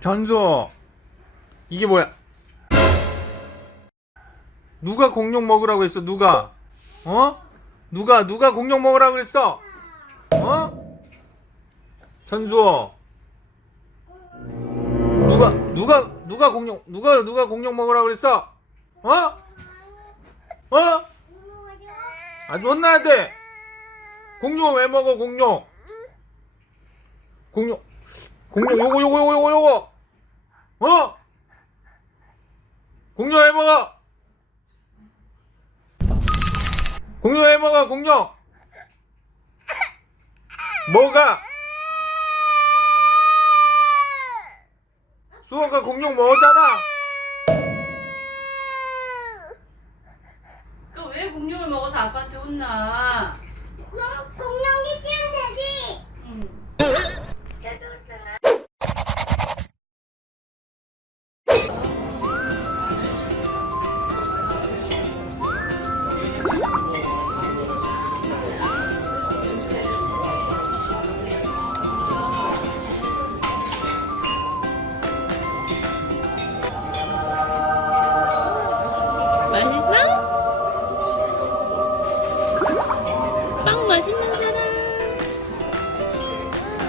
전수 이게 뭐야? 누가 공룡 먹으라고 했어? 누가? 어? 누가 누가 공룡 먹으라고 그랬어? 어? 전수 누가 누가 누가 공룡 누가 누가 공룡 먹으라고 그랬어? 어? 어? 아주 혼나야 돼. 공룡 왜 먹어 공룡? 공룡 공룡 요거 요거 요거 요거 요거 어? 공룡 왜 먹어? 공룡 왜 먹어 공룡? 뭐가? 수호가 공룡 먹었잖아. 그 왜 공룡을 먹어서 아빠한테 혼나? 그럼 공룡이 뛰면 되지. 응.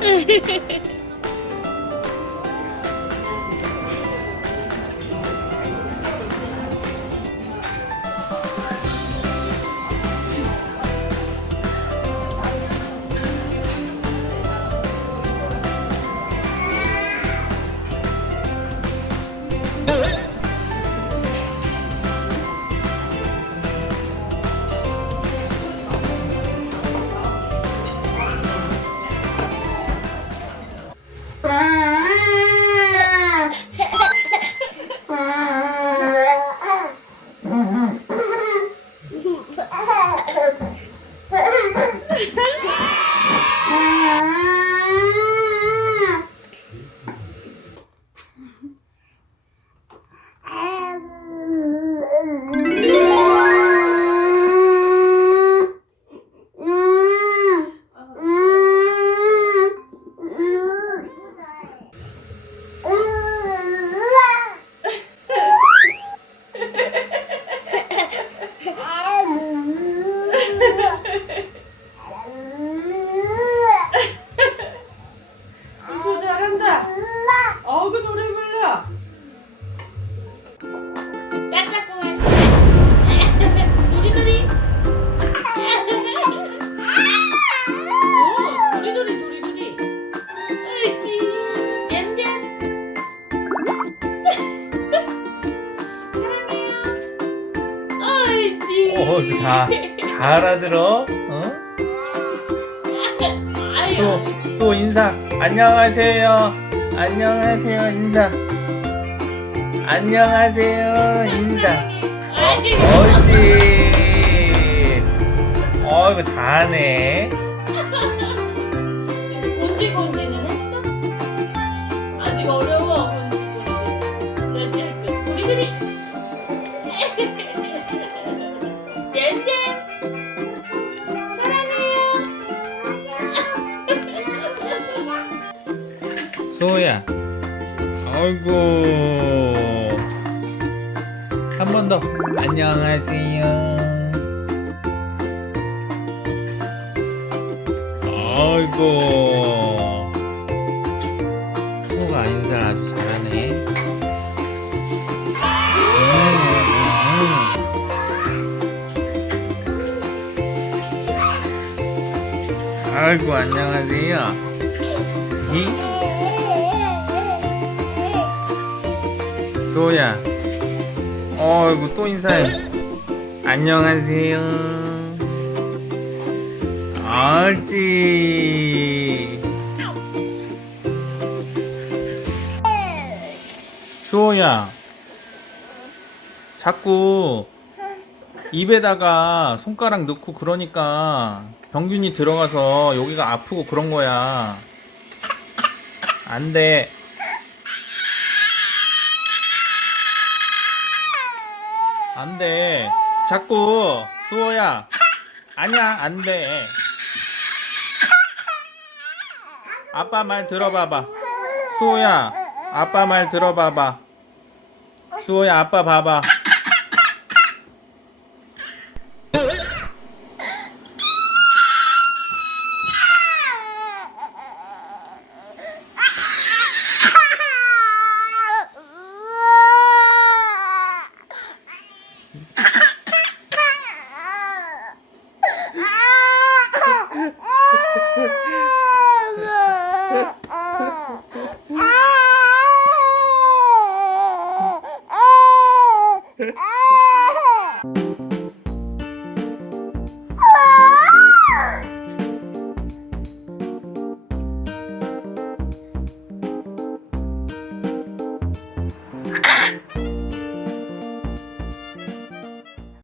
Hehehehe 어, 다, 다 알아들어? 어? 수 인사. 안녕하세요. 안녕하세요. 인사. 안녕하세요. 인사. 옳지. 어이구, 다 하네. 곤지 곤지는 했어? 아직 어려워 곤지 곤지 다시 할게 우리들이 수호야. 아이고. 한 번 더. 안녕하세요. 아이고. 수호가 인사를 아주 잘하네. 음, 음. 아이고, 안녕하세요. 이? 도야. 어이구 또 인사해. 안녕하세요. 옳지. 수호야. 자꾸 입에다가 손가락 넣고 그러니까 병균이 들어가서 여기가 아프고 그런 거야. 안 돼. 안 돼. 자꾸 수호야. 아니야 안 돼. 아빠 말 들어봐봐. 수호야 아빠 말 들어봐봐. 수호야 아빠 봐봐